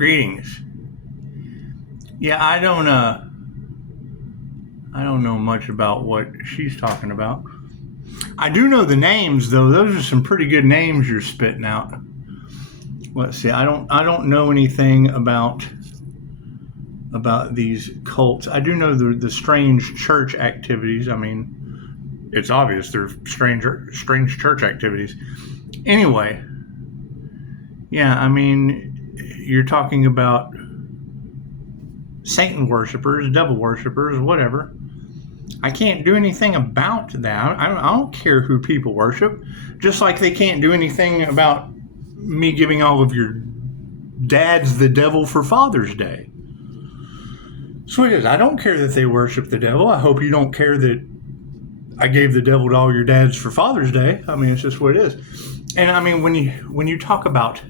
Greetings. Yeah, I don't know much about what she's talking about. I do know the names though. Those are some pretty good names you're spitting out. Let's see. I don't know anything about these cults. I do know the strange church activities. I mean, it's obvious they're strange church activities. Anyway, yeah, I mean, you're talking about Satan worshipers, devil worshipers, whatever. I can't do anything about that. I don't care who people worship. Just like they can't do anything about me giving all of your dads the devil for Father's Day. So it is. I don't care that they worship the devil. I hope you don't care that I gave the devil to all your dads for Father's Day. I mean, it's just what it is. And I mean, when you talk about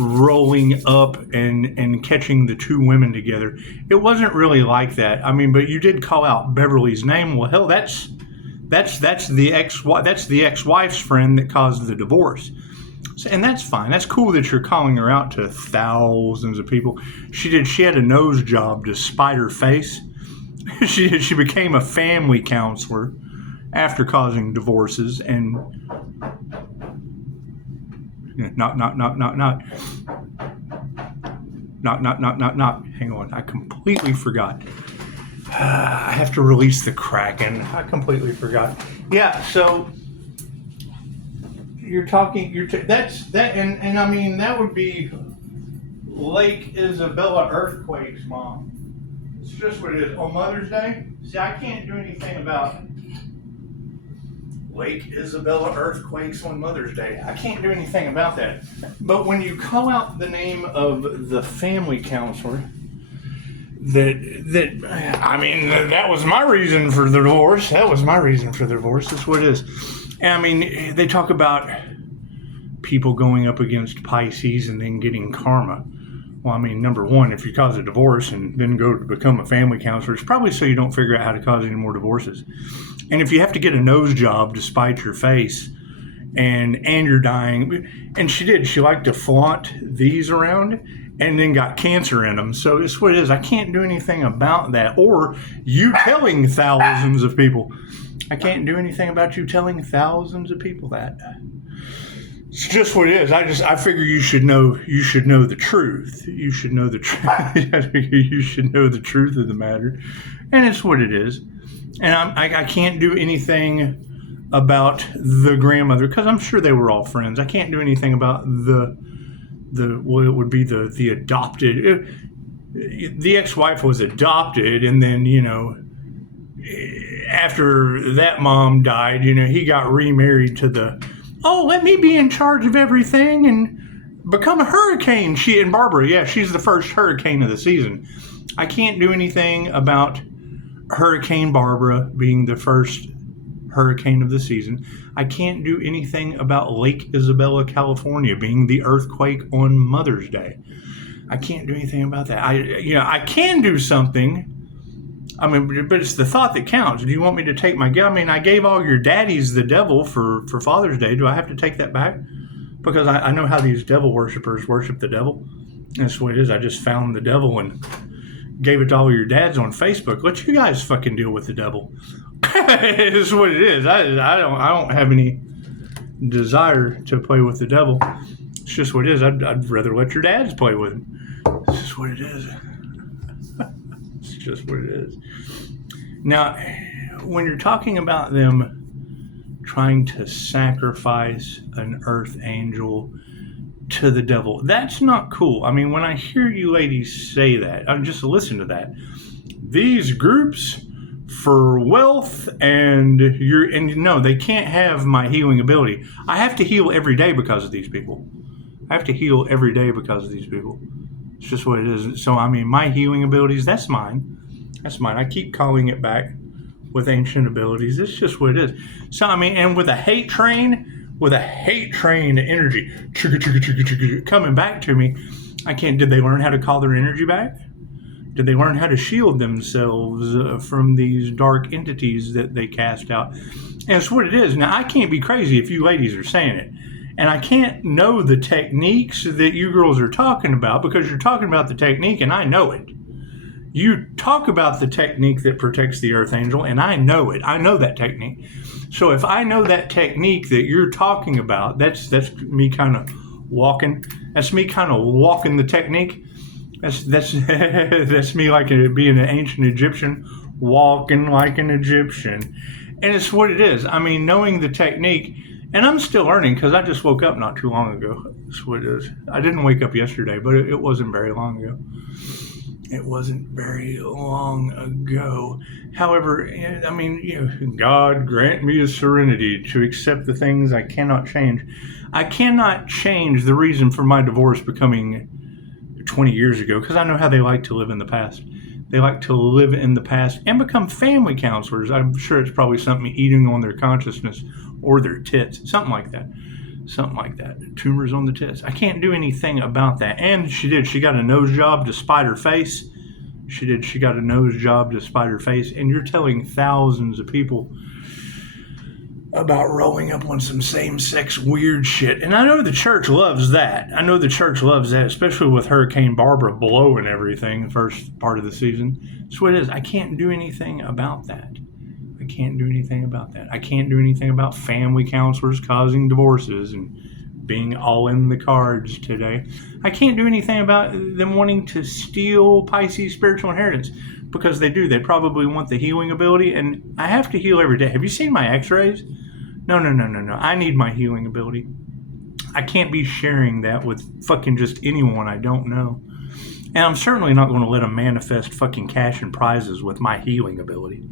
rolling up and catching the two women together, it wasn't really like that. I mean, but you did call out Beverly's name. Well, hell, that's the ex-wife's friend that caused the divorce. So, and that's fine. That's cool that you're calling her out to thousands of people. She had a nose job to spite her face. She became a family counselor after causing divorces and knock. Hang on, I completely forgot. I have to release the Kraken. I completely forgot. Yeah, so you're talking. And I mean that would be Lake Isabella earthquakes, Mom. It's just what it is. On Mother's Day, see, I can't do anything about Lake Isabella earthquakes on Mother's Day. I can't do anything about that. But when you call out the name of the family counselor, that was my reason for the divorce. That's what it is. And I mean, they talk about people going up against Pisces and then getting karma. Well, I mean, number one, if you cause a divorce and then go to become a family counselor, it's probably so you don't figure out how to cause any more divorces. And if you have to get a nose job to spite your face and you're dying, and she liked to flaunt these around and then got cancer in them. So it's what it is. I can't do anything about that. Or you telling thousands of people. I can't do anything about you telling thousands of people that. It's just what it is. I figure you should know the truth. You should know the truth. I figure you should know the truth of the matter. And it's what it is. And I can't do anything about the grandmother because I'm sure they were all friends. I can't do anything about the adopted. The ex-wife was adopted, and then after that mom died, he got remarried to the. Oh, let me be in charge of everything and become a hurricane. She and Barbara, she's the first hurricane of the season. I can't do anything about Hurricane Barbara being the first hurricane of the season. I can't do anything about Lake Isabella, California being the earthquake on Mother's Day. I can't do anything about that. I can do something. I mean, but it's the thought that counts. Do you want me to take my... I mean, I gave all your daddies the devil for Father's Day. Do I have to take that back? Because I know how these devil worshipers worship the devil. That's what it is. I just found the devil and gave it to all your dads on Facebook. Let you guys fucking deal with the devil. It's what it is. I don't have any desire to play with the devil. It's just what it is. I'd rather let your dads play with him. It's just what it is. It's just what it is. Now, when you're talking about them trying to sacrifice an earth angel to the devil, that's not cool. I mean, when I hear you ladies say that, I'm just listen to that. These groups for wealth and no, they can't have my healing ability. I have to heal every day because of these people. It's just what it is. So, I mean, my healing abilities, that's mine. I keep calling it back with ancient abilities. It's just what it is. So, I mean, and with a hate train energy coming back to me, I can't. Did they learn how to call their energy back? Did they learn how to shield themselves from these dark entities that they cast out? And it's what it is. Now, I can't be crazy if you ladies are saying it. And I can't know the techniques that you girls are talking about because you're talking about the technique and I know it. You talk about the technique that protects the Earth Angel and I know it. I know that technique. So if I know that technique that you're talking about, that's me kind of walking. That's me kind of walking the technique. That's that's me like being an ancient Egyptian, walking like an Egyptian. And it's what it is. I mean, knowing the technique, and I'm still learning because I just woke up not too long ago. That's what it is. I didn't wake up yesterday, but it wasn't very long ago. It wasn't very long ago. However, I mean, God grant me a serenity to accept the things I cannot change. I cannot change the reason for my divorce becoming 20 years ago because I know how they like to live in the past. They like to live in the past and become family counselors. I'm sure it's probably something eating on their consciousness or their tits, something like that. Something like that. Tumors on the tits. I can't do anything about that. And she did. She got a nose job to spite her face. She did. She got a nose job to spite her face. And you're telling thousands of people about rolling up on some same-sex weird shit. And I know the church loves that. I know the church loves that, especially with Hurricane Barbara blowing everything the first part of the season. That's what it is. I can't do anything about that. I can't do anything about that. I can't do anything about family counselors causing divorces and being all in the cards today. I can't do anything about them wanting to steal Pisces spiritual inheritance because they do. They probably want the healing ability, and I have to heal every day. Have you seen my x-rays? No. I need my healing ability. I can't be sharing that with fucking just anyone I don't know. And I'm certainly not going to let them manifest fucking cash and prizes with my healing ability.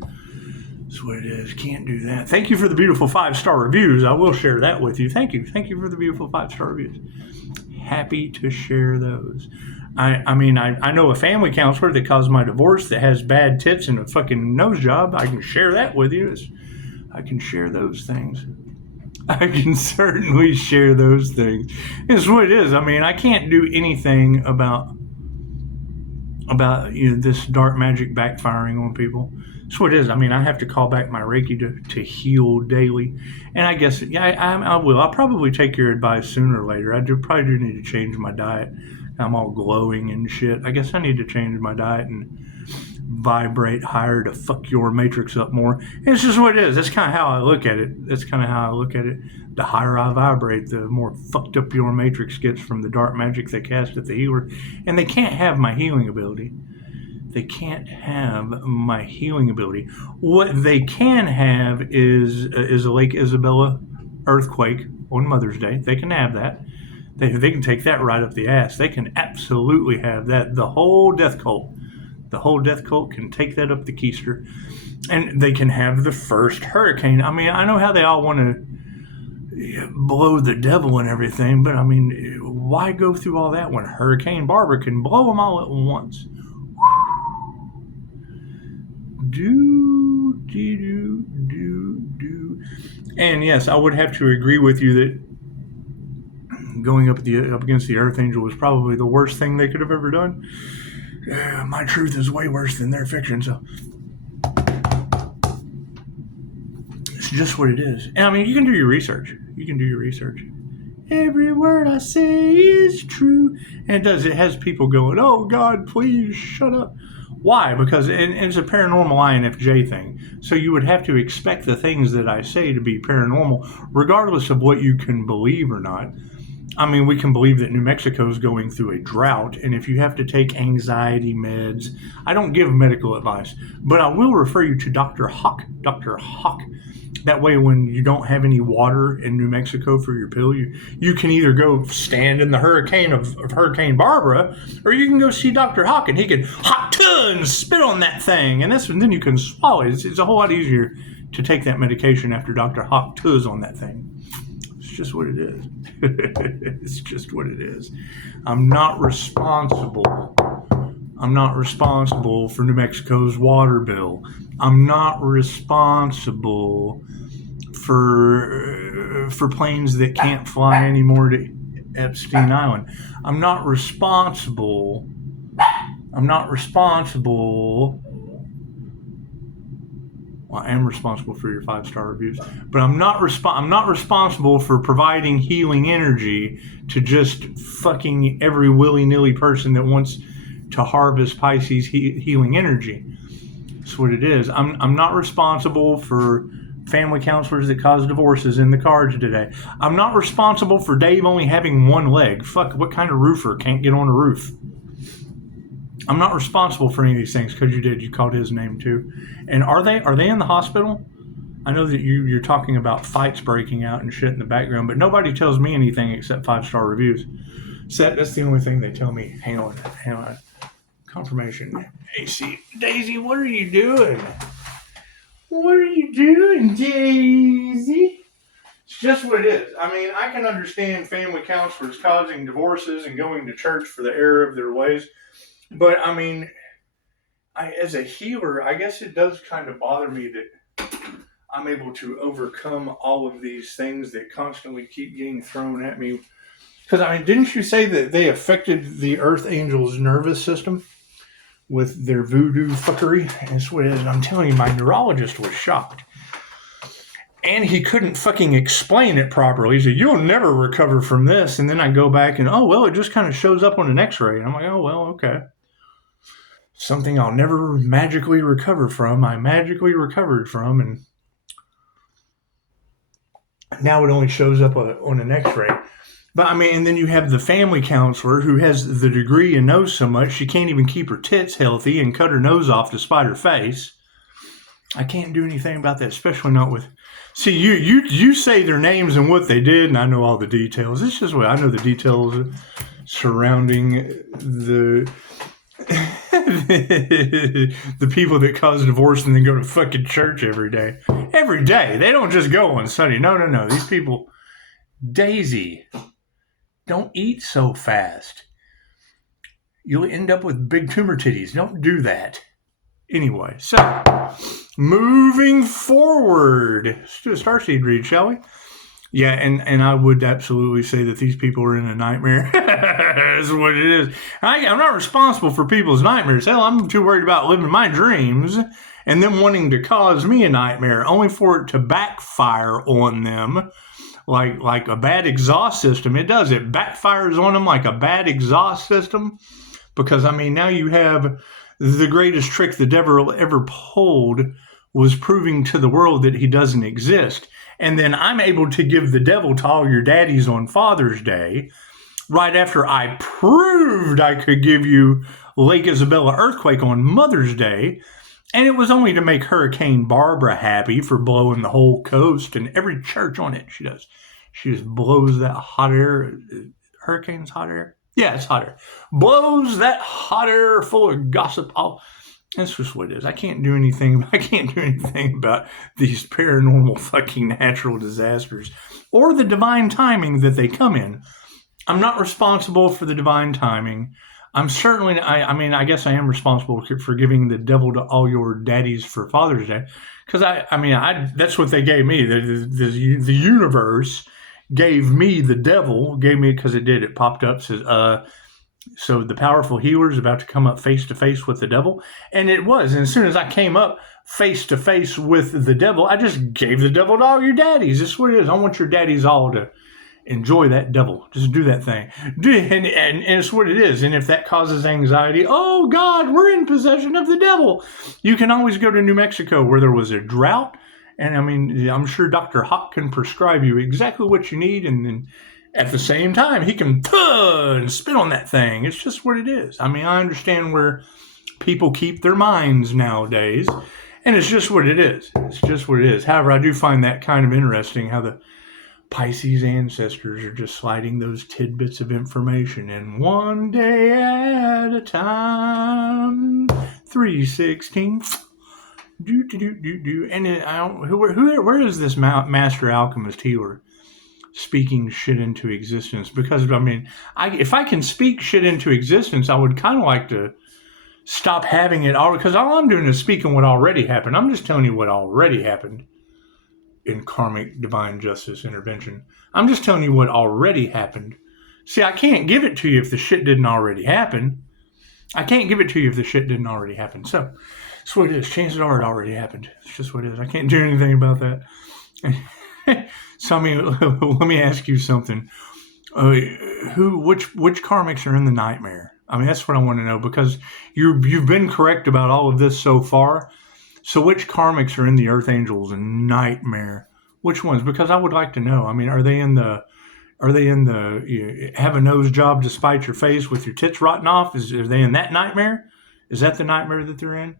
That's what it is. Can't do that. Thank you for the beautiful 5-star reviews. I will share that with you. Thank you. Thank you for the beautiful 5-star reviews. Happy to share those. I mean, I know a family counselor that caused my divorce that has bad tits and a fucking nose job. I can share that with you. I can share those things. I can certainly share those things. It's what it is. I mean, I can't do anything about this dark magic backfiring on people. That's what it is. I mean, I have to call back my Reiki to heal daily. And I guess, I will. I'll probably take your advice sooner or later. Probably do need to change my diet. I'm all glowing and shit. I guess I need to change my diet and vibrate higher to fuck your matrix up more. It's just what it is. That's kind of how I look at it. The higher I vibrate, the more fucked up your matrix gets from the dark magic they cast at the healer. And they can't have my healing ability. They can't have my healing ability. What they can have is a Lake Isabella earthquake on Mother's Day. They can have that. They can take that right up the ass. They can absolutely have that. The whole death cult can take that up the keister. And they can have the first hurricane. I mean, I know how they all want to blow the devil and everything, but I mean, why go through all that when Hurricane Barbara can blow them all at once? And yes, I would have to agree with you that going up against the Earth Angel was probably the worst thing they could have ever done. My truth is way worse than their fiction, so it's just what it is. And I mean, you can do your research. Every word I say is true. And it has people going, oh God, please shut up. Why? Because it's a paranormal INFJ thing. So you would have to expect the things that I say to be paranormal, regardless of what you can believe or not. I mean, we can believe that New Mexico is going through a drought, and if you have to take anxiety meds, I don't give medical advice, but I will refer you to Dr. Hawk. Dr. Hawk. That way, when you don't have any water in New Mexico for your pill, you can either go stand in the hurricane of Hurricane Barbara, or you can go see Dr. Hawk, and he can hot and spit on that thing, and then you can swallow it. It's a whole lot easier to take that medication after Dr. Hawk tugs on that thing. It's just what it is. It's just what it is. I'm not responsible for New Mexico's water bill. I'm not responsible for planes that can't fly anymore to Epstein Island. I'm not responsible Well, I am responsible for your 5-star reviews, but I'm not responsible for providing healing energy to just fucking every willy-nilly person that wants to harvest Pisces healing energy. That's what it is. I'm not responsible for family counselors that cause divorces in the cards today. I'm not responsible for Dave only having one leg. Fuck, what kind of roofer can't get on a roof? I'm not responsible for any of these things because you called his name too. And are they in the hospital? I know that you're talking about fights breaking out and shit in the background, but nobody tells me anything except 5-star reviews. So that's the only thing they tell me. Hang on. Confirmation. Daisy, what are you doing? What are you doing, Daisy? It's just what it is. I mean, I can understand family counselors causing divorces and going to church for the error of their ways. But, I mean, as a healer, I guess it does kind of bother me that I'm able to overcome all of these things that constantly keep getting thrown at me. Because, I mean, didn't you say that they affected the Earth Angel's nervous system with their voodoo fuckery? That's what it is. And I'm telling you, my neurologist was shocked. And he couldn't fucking explain it properly. He said, you'll never recover from this. And then I go back and, it just kind of shows up on an x-ray. And I'm like, okay. Something I'll never magically recover from. I magically recovered from. And now it only shows up on an x-ray. But I mean, and then you have the family counselor who has the degree and knows so much she can't even keep her tits healthy and cut her nose off to spite her face. I can't do anything about that, especially not with... See, you say their names and what they did, and I know all the details. It's just what I know the details surrounding the the people that cause divorce and then go to fucking church every day. Every day. They don't just go on Sunday. No. These people... Daisy, don't eat so fast. You'll end up with big tumor titties. Don't do that. Anyway, so moving forward, let's do a starseed read, shall we? Yeah, and I would absolutely say that these people are in a nightmare. That's what it is. I'm not responsible for people's nightmares. Hell, I'm too worried about living my dreams and them wanting to cause me a nightmare, only for it to backfire on them like a bad exhaust system. It does. It backfires on them like a bad exhaust system because, I mean, now you have... The greatest trick the devil ever pulled was proving to the world that he doesn't exist. And then I'm able to give the devil to all your daddies on Father's Day, right after I proved I could give you Lake Isabella earthquake on Mother's Day. And it was only to make Hurricane Barbara happy for blowing the whole coast and every church on it. She does. She just blows that hot air. Hurricane's hot air? Yeah, it's hot air. Blows that hot air full of gossip. That's just what it is. I can't do anything about these paranormal fucking natural disasters or the divine timing that they come in. I'm not responsible for the divine timing. I'm certainly, I guess I am responsible for giving the devil to all your daddies for Father's Day. Because that's what they gave me. The universe gave me the devil, because it did. It popped up, says, so the powerful healer is about to come up face to face with the devil. And it was. And as soon as I came up face to face with the devil, I just gave the devil to all your daddies. That's what it is. I want your daddies all to enjoy that devil. Just do that thing. And it's what it is. And if that causes anxiety, oh God, we're in possession of the devil. You can always go to New Mexico where there was a drought. And I mean, I'm sure Dr. Hawk can prescribe you exactly what you need. And then at the same time, he can and spit on that thing. It's just what it is. I mean, I understand where people keep their minds nowadays. And it's just what it is. It's just what it is. However, I do find that kind of interesting how the Pisces ancestors are just sliding those tidbits of information in one day at a time. 316. And where is this master alchemist healer speaking shit into existence? Because, I mean, if I can speak shit into existence, I would kind of like to stop having it all. Because all I'm doing is speaking what already happened. I'm just telling you what already happened in karmic divine justice intervention. I'm just telling you what already happened. See, I can't give it to you if the shit didn't already happen. So That's what it is. Chances are it already happened. It's just what it is. I can't do anything about that. So, I mean, let me ask you something. Which karmics are in the nightmare? I mean, that's what I want to know, because you've been correct about all of this so far. So which karmics are in the Earth Angels nightmare? Which ones? Because I would like to know. I mean, are they in the have a nose job to spite your face with your tits rotting off? Are they in that nightmare? Is that the nightmare that they're in?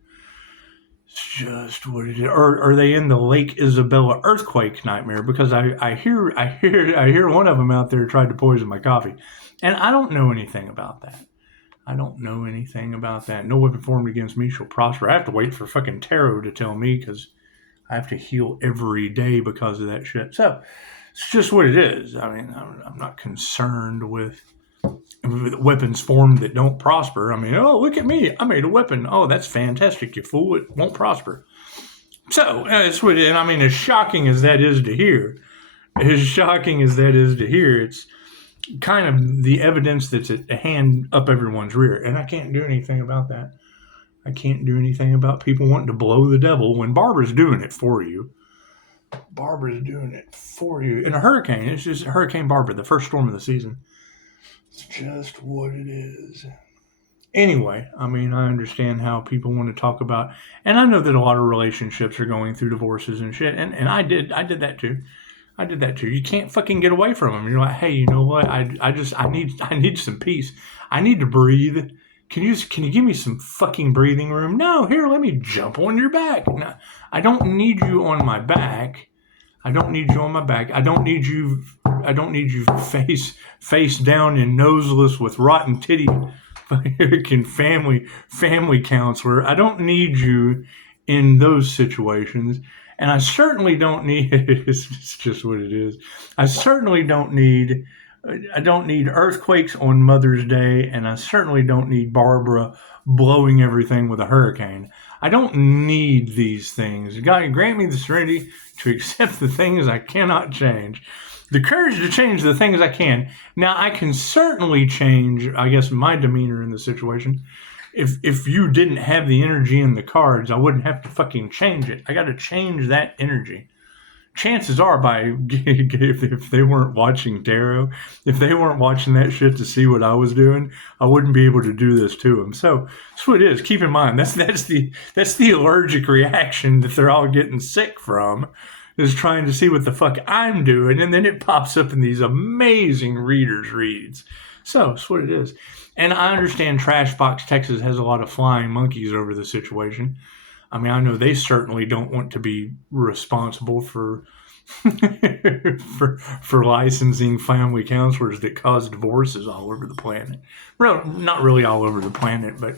It's just what it is. Or are they in the Lake Isabella earthquake nightmare? Because I hear one of them out there tried to poison my coffee, and I don't know anything about that. No weapon formed against me shall prosper. I have to wait for fucking tarot to tell me, because I have to heal every day because of that shit. So it's just what it is. I mean, I'm not concerned with weapons formed that don't prosper. I mean, oh, look at me, I made a weapon. Oh, that's fantastic, you fool. It won't prosper. So that's what it is. I mean, as shocking as that is to hear, it's kind of the evidence that's at hand up everyone's rear. And I can't do anything about that. I can't do anything about people wanting to blow the devil when Barbara's doing it for you. In a hurricane. It's just Hurricane Barbara, the first storm of the season. It's just what it is. Anyway, I mean, I understand how people want to talk about, and I know that a lot of relationships are going through divorces and shit, and I did that too. You can't fucking get away from them. You're like, hey, you know what? I need some peace. I need to breathe. Can you give me some fucking breathing room? No, here, let me jump on your back. No, I don't need you on my back. I don't need you face down and noseless with rotten titty fucking family counselor. I don't need you in those situations. And I certainly don't need, it's just what it is. I don't need earthquakes on Mother's Day, and I certainly don't need Barbara blowing everything with a hurricane. I don't need these things. God, grant me the serenity to accept the things I cannot change. The courage to change the things I can. Now, I can certainly change, I guess, my demeanor in the situation. If you didn't have the energy in the cards, I wouldn't have to fucking change it. I got to change that energy. Chances are, if they weren't watching tarot, if they weren't watching that shit to see what I was doing, I wouldn't be able to do this to them. So that's what it is. Keep in mind, that's the allergic reaction that they're all getting sick from, is trying to see what the fuck I'm doing, and then it pops up in these amazing readers' reads. So that's what it is. And I understand Trashbox Texas has a lot of flying monkeys over the situation. I mean, I know they certainly don't want to be responsible for for licensing family counselors that cause divorces all over the planet. Well, not really all over the planet, but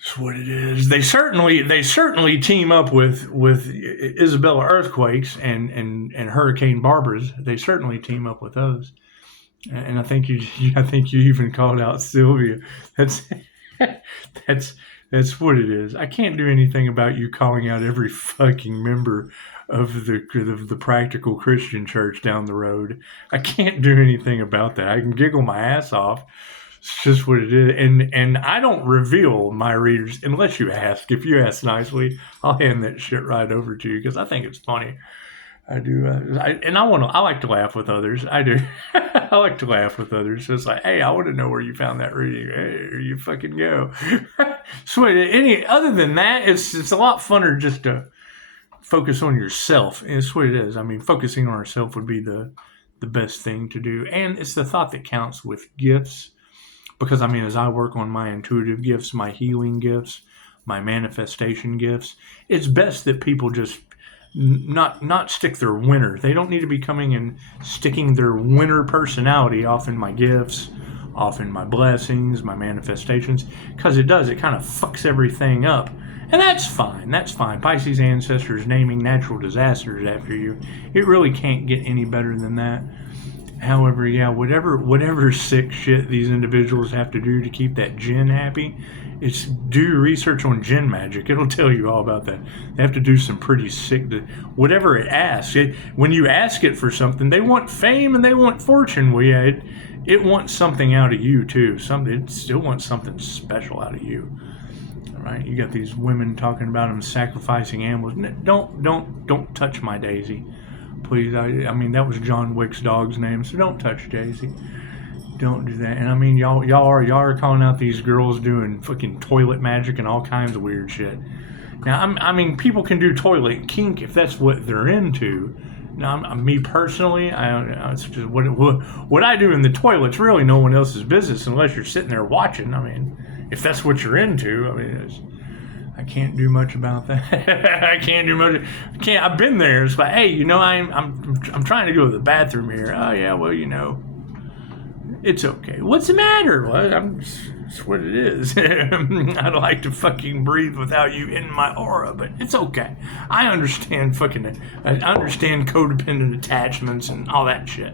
it's what it is. They certainly team up with Isabella earthquakes and Hurricane Barbaras. They certainly team up with those. And I think you even called out Sylvia. That's what it is. I can't do anything about you calling out every fucking member of the Practical Christian Church down the road. I can't do anything about that. I can giggle my ass off. It's just what it is. And I don't reveal my readers unless you ask. If you ask nicely, I'll hand that shit right over to you, because I think it's funny. I do. I like to laugh with others. I do. I like to laugh with others. So it's like, hey, I want to know where you found that reading. Hey, here you fucking go. So other than that, it's a lot funner just to focus on yourself. And it's what it is. I mean, focusing on ourselves would be the best thing to do. And it's the thought that counts with gifts. Because, I mean, as I work on my intuitive gifts, my healing gifts, my manifestation gifts, it's best that people just not stick their winner. They don't need to be coming and sticking their winner personality off in my gifts, off in my blessings, my manifestations, because it kind of fucks everything up. And that's fine. Pisces ancestors naming natural disasters after you. It really can't get any better than that. However, yeah, whatever sick shit these individuals have to do to keep that jinn happy, it's do research on jinn magic. It'll tell you all about that. They have to do some pretty sick, whatever it asks. When you ask it for something, they want fame and they want fortune. Well, yeah, it wants something out of you too. It still wants something special out of you. right? You got these women talking about them sacrificing animals. Don't touch my Daisy, please. I mean, that was John Wick's dog's name, so don't touch Daisy. Don't do that. And I mean, y'all are calling out these girls doing fucking toilet magic and all kinds of weird shit. Now, I mean, people can do toilet kink if that's what they're into. Now, me personally, it's just what I do in the toilet's really no one else's business unless you're sitting there watching. I mean, if that's what you're into, I mean, I can't do much about that. I can't do much. I've been there. It's like, hey, you know, I'm trying to go to the bathroom here. Oh yeah, well, you know, it's okay. What's the matter? Well, it's what it is. I'd like to fucking breathe without you in my aura, but it's okay. I understand codependent attachments and all that shit.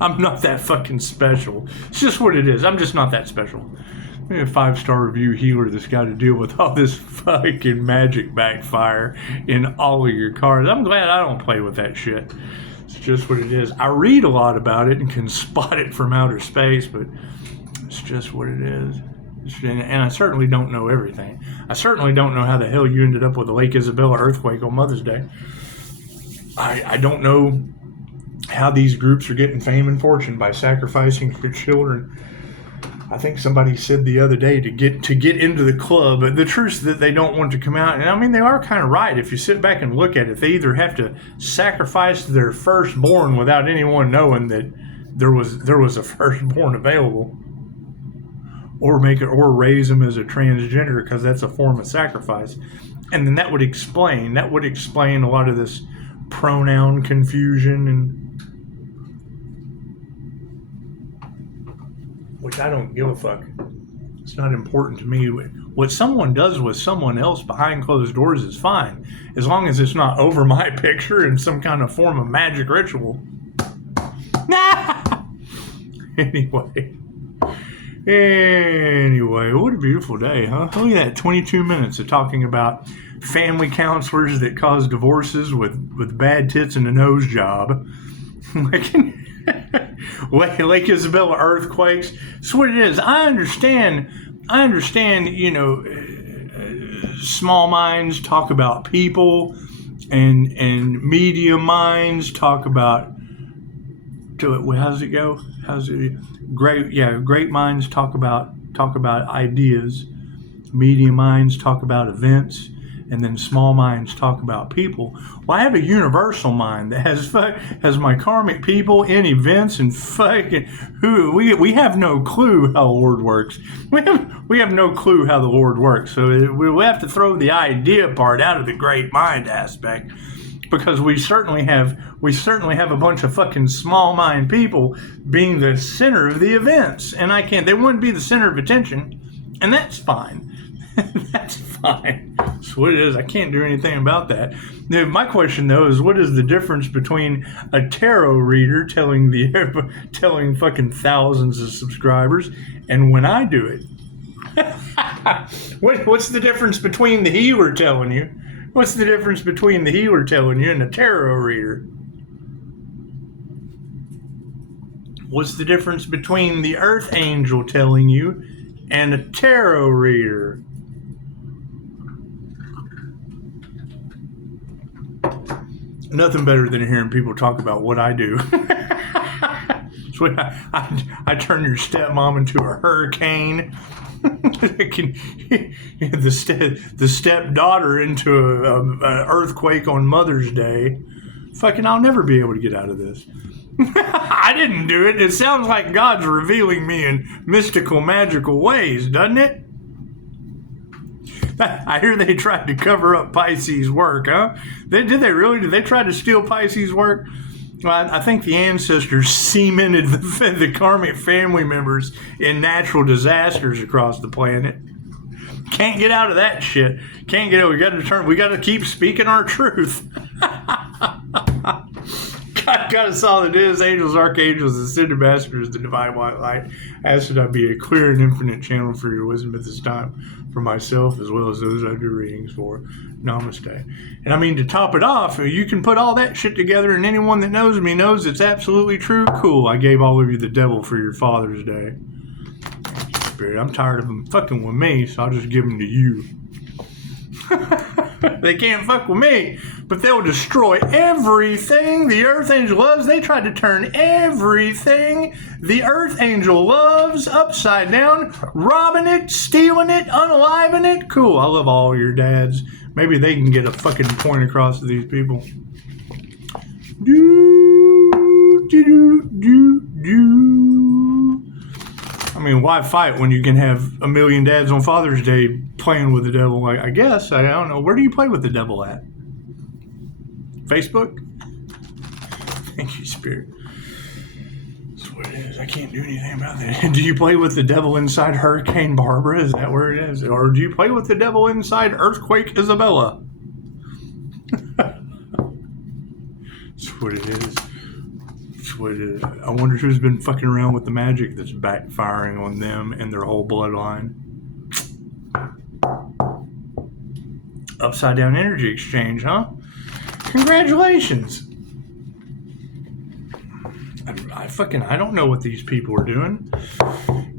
I'm not that fucking special. It's just what it is. I'm just not that special. Maybe a 5-star review healer that's got to deal with all this fucking magic backfire in all of your cards. I'm glad I don't play with that shit. It's just what it is. I read a lot about it and can spot it from outer space, but it's just what it is. And I certainly don't know everything. I certainly don't know how the hell you ended up with the Lake Isabella earthquake on Mother's Day. I don't know how these groups are getting fame and fortune by sacrificing their children. I think somebody said the other day to get into the club, the truth is that they don't want to come out. And I mean, they are kind of right. If you sit back and look at it, they either have to sacrifice their firstborn without anyone knowing that there was a firstborn available, or raise them as a transgender, because that's a form of sacrifice. And then that would explain a lot of this pronoun confusion, and which I don't give a fuck. It's not important to me. What someone does with someone else behind closed doors is fine, as long as it's not over my picture in some kind of form of magic ritual. Anyway, what a beautiful day, huh? Look at that, 22 minutes of talking about family counselors that cause divorces with bad tits and a nose job. Lake Isabella earthquakes. That's what it is. I understand, you know, small minds talk about people, and medium minds talk about, how's it go? Great minds talk about ideas, medium minds talk about events, and then small minds talk about people. Well, I have a universal mind that has my karmic people in events and fucking who we have no clue how the Lord works. We have no clue how the Lord works. So we have to throw the idea part out of the great mind aspect, because we certainly have a bunch of fucking small mind people being the center of the events, and they wouldn't be the center of attention, and that's fine. That's fine. That's what it is. I can't do anything about that. Now, my question though is, what is the difference between a tarot reader telling fucking thousands of subscribers and when I do it? What's the difference between the healer telling you? What's the difference between the healer telling you and a tarot reader? What's the difference between the earth angel telling you and a tarot reader? Nothing better than hearing people talk about what I do. So I turn your stepmom into a hurricane. The stepdaughter into an earthquake on Mother's Day. Fucking, I'll never be able to get out of this. I didn't do it. It sounds like God's revealing me in mystical, magical ways, doesn't it? I hear they tried to cover up Pisces' work, huh? Did they really? Did they try to steal Pisces' work? Well, I think the ancestors cemented the karmic family members in natural disasters across the planet. Can't get out of that shit. Can't get out. We got to keep speaking our truth. God us all that is, angels, archangels, ascended masters, the divine white light. Ask that I be a clear and infinite channel for your wisdom at this time, for myself as well as those I do readings for. Namaste. And I mean, to top it off, you can put all that shit together, and anyone that knows me knows it's absolutely true. Cool. I gave all of you the devil for your Father's Day. Spirit. I'm tired of them fucking with me, so I'll just give them to you. They can't fuck with me, but they'll destroy everything the Earth Angel loves. They tried to turn everything the Earth Angel loves upside down, robbing it, stealing it, unaliving it. Cool, I love all your dads. Maybe they can get a fucking point across to these people. I mean, why fight when you can have a million dads on Father's Day playing with the devil? I guess. I don't know. Where do you play with the devil at? Facebook? Thank you, Spirit. That's what it is. I can't do anything about that. Do you play with the devil inside Hurricane Barbara? Is that where it is? Or do you play with the devil inside Earthquake Isabella? That's what it is. I wonder who's been fucking around with the magic that's backfiring on them and their whole bloodline. Upside down energy exchange, huh? Congratulations. I don't know what these people are doing.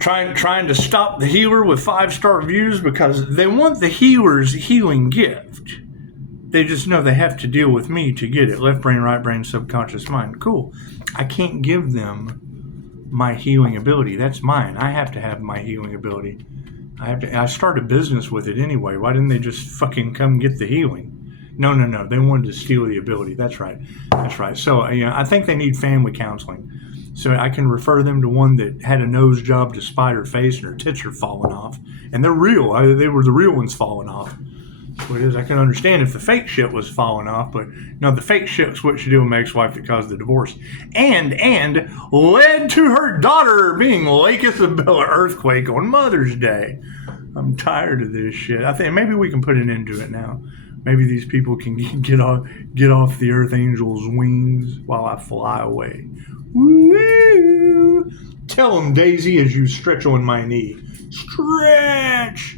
Trying to stop the healer with 5-star views because they want the healer's healing gift. They just know they have to deal with me to get it. Left brain, right brain, subconscious mind. Cool. I can't give them my healing ability. That's mine. I have to have my healing ability. I start a business with it anyway. Why didn't they just fucking come get the healing? No. They wanted to steal the ability. That's right. So, I think they need family counseling. So I can refer them to one that had a nose job to spite her face and her tits are falling off. And they're real. They were the real ones falling off. What it is, I can understand if the fake shit was falling off, but no, the fake shit's what she did with my ex-wife that caused the divorce, and led to her daughter being Lake Isabella earthquake on Mother's Day. I'm tired of this shit. I think maybe we can put an end to it now. Maybe these people can get off the Earth Angel's wings while I fly away. Woo! Tell them, Daisy, as you stretch on my knee. Stretch.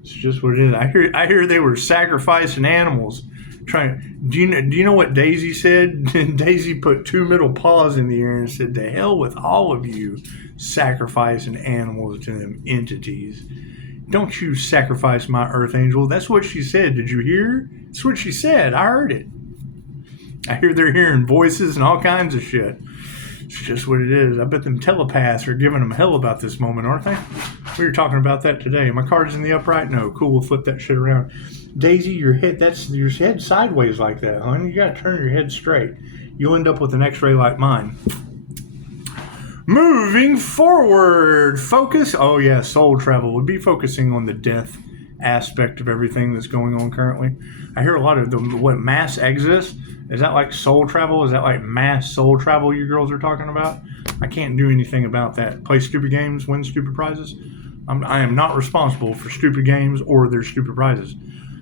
It's just what it is. I hear they were sacrificing animals. Do you know what Daisy said? Daisy put 2 middle paws in the air and said, "To hell with all of you sacrificing animals to them entities. Don't you sacrifice my Earth Angel." That's what she said. Did you hear? That's what she said. I heard it. I hear they're hearing voices and all kinds of shit. It's just what it is. I bet them telepaths are giving them hell about this moment, aren't they? We were talking about that today. My card's in the upright? No. Cool, we'll flip that shit around. Daisy, your head sideways like that, honey. You gotta turn your head straight. You'll end up with an x-ray like mine. Moving forward. Focus. Oh yeah, soul travel. We'll be focusing on the death aspect of everything that's going on currently. I hear a lot of mass exodus. Is that like soul travel? Is that like mass soul travel you girls are talking about? I can't do anything about that. Play stupid games, win stupid prizes. I am not responsible for stupid games or their stupid prizes.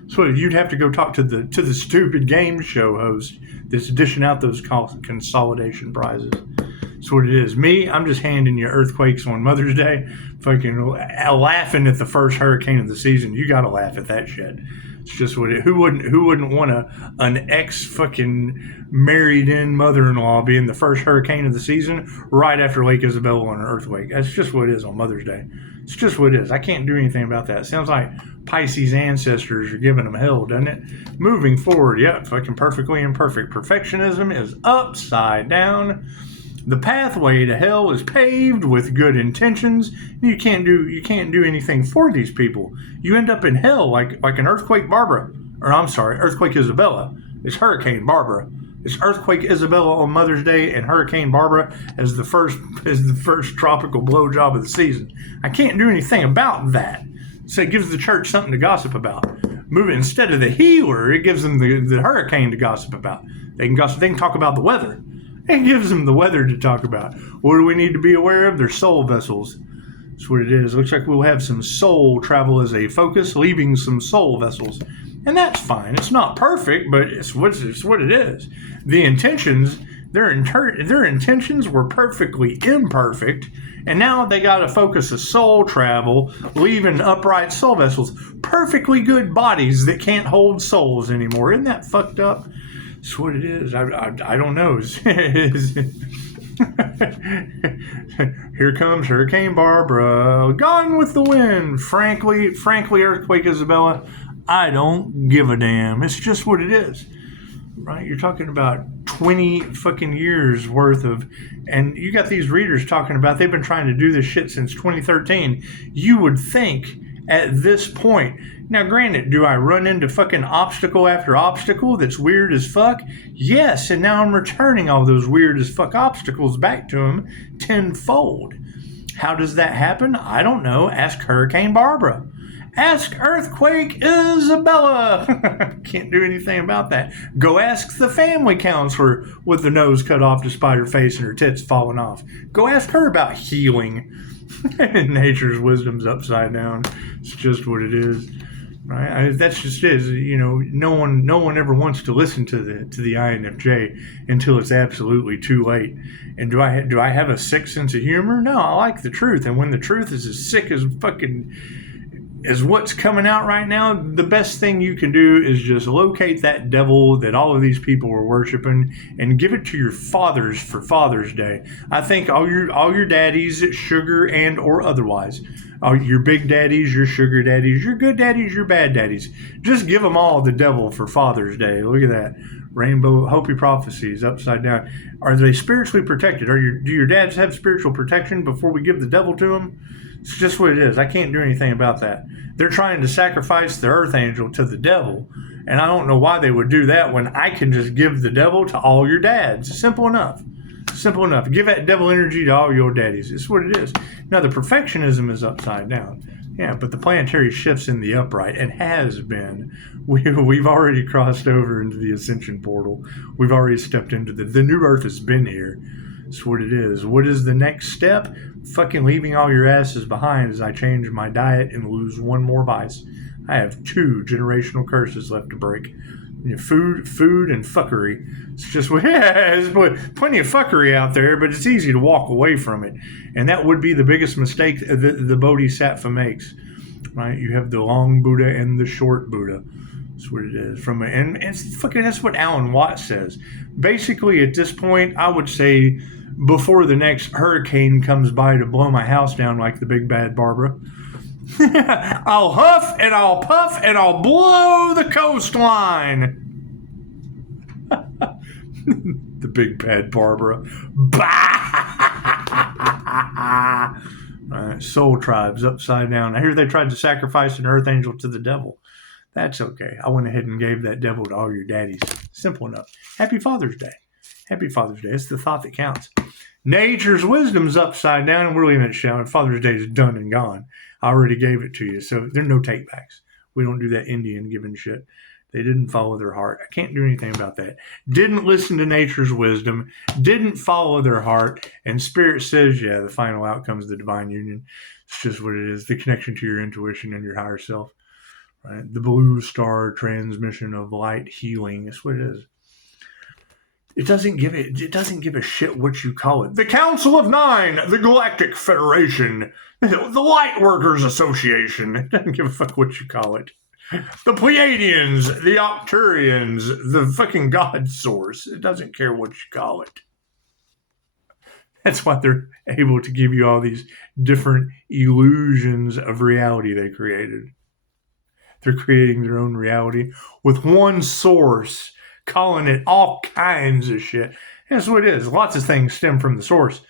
So you'd have to go talk to the stupid game show host that's dishing out those consolidation prizes. That's what it is. Me, I'm just handing you earthquakes on Mother's Day, fucking laughing at the first hurricane of the season. You gotta laugh at that shit. It's just what it. Who wouldn't want an ex fucking married in mother-in-law being the first hurricane of the season right after Lake Isabella on an earthquake? That's just what it is on Mother's Day. It's just what it is. I can't do anything about that. It sounds like Pisces ancestors are giving them hell, doesn't it? Moving forward, yep, fucking perfectly imperfect. Perfectionism is upside down. The pathway to hell is paved with good intentions. You can't do anything for these people. You end up in hell like an earthquake Barbara. Or I'm sorry, earthquake Isabella. It's Hurricane Barbara. It's earthquake Isabella on Mother's Day and Hurricane Barbara as the first tropical blowjob of the season. I can't do anything about that. So it gives the church something to gossip about. Instead of the healer, it gives them the hurricane to gossip about. They can gossip. They can talk about the weather. It gives them the weather to talk about. What do we need to be aware of? Their soul vessels. That's what it is. Looks like we'll have some soul travel as a focus, leaving some soul vessels. And that's fine. It's not perfect, but it's what it is. The intentions, their intentions were perfectly imperfect, and now they got to focus a soul travel, leaving upright soul vessels. Perfectly good bodies that can't hold souls anymore. Isn't that fucked up? That's what it is. I don't know. Here comes Hurricane Barbara. Gone with the wind. Frankly, Earthquake Isabella, I don't give a damn. It's just what it is. Right? You're talking about 20 fucking years worth of, and you got these readers talking about they've been trying to do this shit since 2013. You would think at this point. Now, granted, do I run into fucking obstacle after obstacle that's weird as fuck? Yes, and now I'm returning all those weird as fuck obstacles back to him tenfold. How does that happen? I don't know. Ask Hurricane Barbara. Ask Earthquake Isabella. Can't do anything about that. Go ask the family counselor with the nose cut off to spider face and her tits falling off. Go ask her about healing. Nature's wisdom's upside down. It's just what it is. Right? That's just it. You know, no one ever wants to listen to the INFJ until it's absolutely too late. And do I have a sick sense of humor? No, I like the truth. And when the truth is as sick as fucking as what's coming out right now, the best thing you can do is just locate that devil that all of these people were worshiping and give it to your fathers for Father's Day. I think all your daddies, sugar and or otherwise, your big daddies, your sugar daddies, your good daddies, your bad daddies, just give them all the devil for Father's Day. Look at that. Rainbow Hopi prophecies upside down. Are they spiritually protected? Do your dads have spiritual protection before we give the devil to them? It's just what it is. I can't do anything about that. They're trying to sacrifice the earth angel to the devil, and I don't know why they would do that when I can just give the devil to all your dads. Simple enough. Simple enough. Give that devil energy to all your daddies. It's what it is. Now, the perfectionism is upside down. Yeah, but the planetary shift's in the upright and has been. We've already crossed over into the ascension portal. We've already stepped into the new earth has been here. That's what it is. What is the next step? Fucking leaving all your asses behind as I change my diet and lose one more vice. I have 2 generational curses left to break. Food and fuckery. It's just what there's plenty of fuckery out there, but it's easy to walk away from it. And that would be the biggest mistake the Bodhisattva makes. Right? You have the long Buddha and the short Buddha. That's what it is. And it's fucking, that's what Alan Watts says. Basically, at this point, I would say before the next hurricane comes by to blow my house down like the big bad Barbara, I'll huff and I'll puff and I'll blow the coastline. The big bad Barbara. Soul tribes upside down. I hear they tried to sacrifice an earth angel to the devil. That's okay. I went ahead and gave that devil to all your daddies. Simple enough. Happy Father's Day. Happy Father's Day. It's the thought that counts. Nature's wisdom's upside down, and we're leaving it showing. Father's Day is done and gone. I already gave it to you, so there are no takebacks. We don't do that Indian giving shit. They didn't follow their heart. I can't do anything about that. Didn't listen to nature's wisdom. Didn't follow their heart. And Spirit says, yeah, the final outcome is the divine union. It's just what it is. The connection to your intuition and your higher self. Right? The blue star transmission of light healing. That's what it is. It doesn't give a shit what you call it. The Council of Nine, the Galactic Federation, the Light Workers Association. It doesn't give a fuck what you call it. The Pleiadians, the Octurians, the fucking God Source. It doesn't care what you call it. That's why they're able to give you all these different illusions of reality they created. They're creating their own reality with one source, calling it all kinds of shit. That's what it is. Lots of things stem from the source.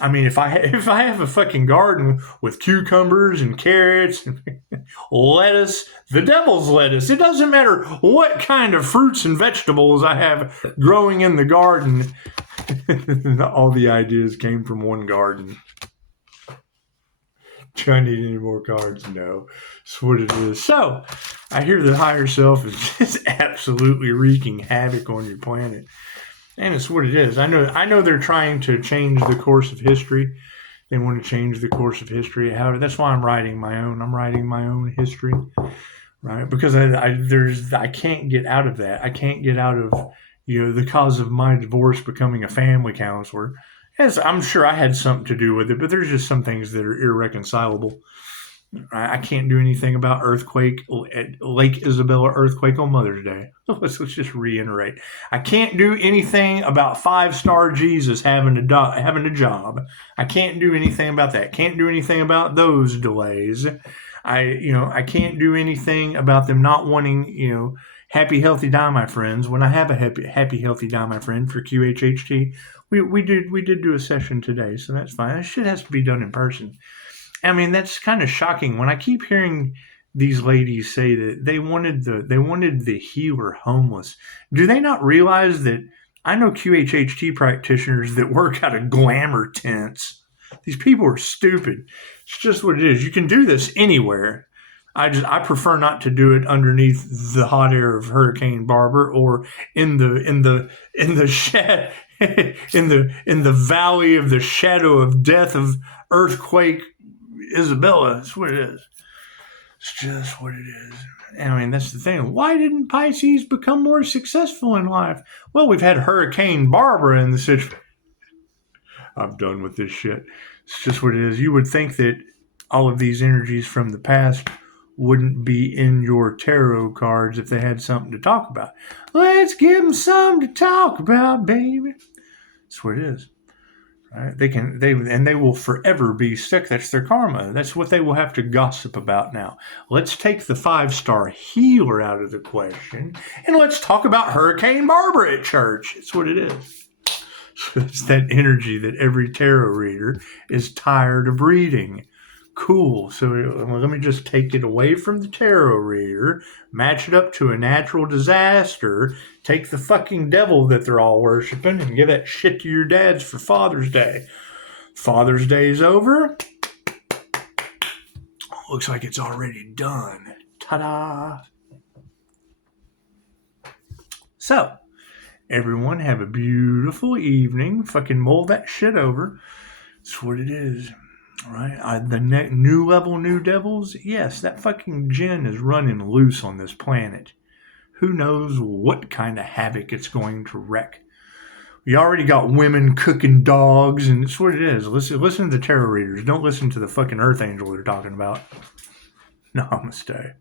I mean, if I have a fucking garden with cucumbers and carrots and lettuce, the devil's lettuce, it doesn't matter what kind of fruits and vegetables I have growing in the garden. All the ideas came from one garden. Do I need any more cards? No. That's what it is. So, I hear the higher self is just absolutely wreaking havoc on your planet. And it's what it is. I know they're trying to change the course of history. They want to change the course of history. However, that's why I'm writing my own. I'm writing my own history, right? Because I can't get out of that. I can't get out of the cause of my divorce becoming a family counselor. Yes, I'm sure I had something to do with it, but there's just some things that are irreconcilable. I can't do anything about earthquake, Lake Isabella earthquake on Mother's Day. Let's just reiterate. I can't do anything about 5-star Jesus having a job. I can't do anything about that. Can't do anything about those delays. I can't do anything about them not wanting, happy, healthy die, my friends. When I have a happy, healthy die, my friend, for QHHT, we did do a session today, so that's fine. That shit has to be done in person. I mean, that's kind of shocking when I keep hearing these ladies say that they wanted the healer homeless. Do they not realize that I know QHHT practitioners that work out of glamour tents? These people are stupid. It's just what it is. You can do this anywhere. I prefer not to do it underneath the hot air of Hurricane Barbara or in the shed in the valley of the shadow of death of earthquake Isabella. That's what it is. It's just what it is. I mean, that's the thing. Why didn't Pisces become more successful in life? Well, we've had Hurricane Barbara in the situation. I'm done with this shit. It's just what it is. You would think that all of these energies from the past wouldn't be in your tarot cards if they had something to talk about. Let's give them something to talk about, baby. That's what it is. Right? They will forever be sick. That's their karma. That's what they will have to gossip about now. Let's take the 5-star healer out of the question and let's talk about Hurricane Barbara at church. That's what it is. It's that energy that every tarot reader is tired of reading. Cool. So let me just take it away from the tarot reader, match it up to a natural disaster, take the fucking devil that they're all worshiping and give that shit to your dads for Father's Day. Father's Day is over. Looks like it's already done. Ta-da! So, everyone have a beautiful evening. Fucking mull that shit over. That's what it is. Right? The new level, new devils? Yes, that fucking gin is running loose on this planet. Who knows what kind of havoc it's going to wreak. We already got women cooking dogs, and it's what it is. Listen to the tarot readers. Don't listen to the fucking Earth Angel they're talking about. Namaste.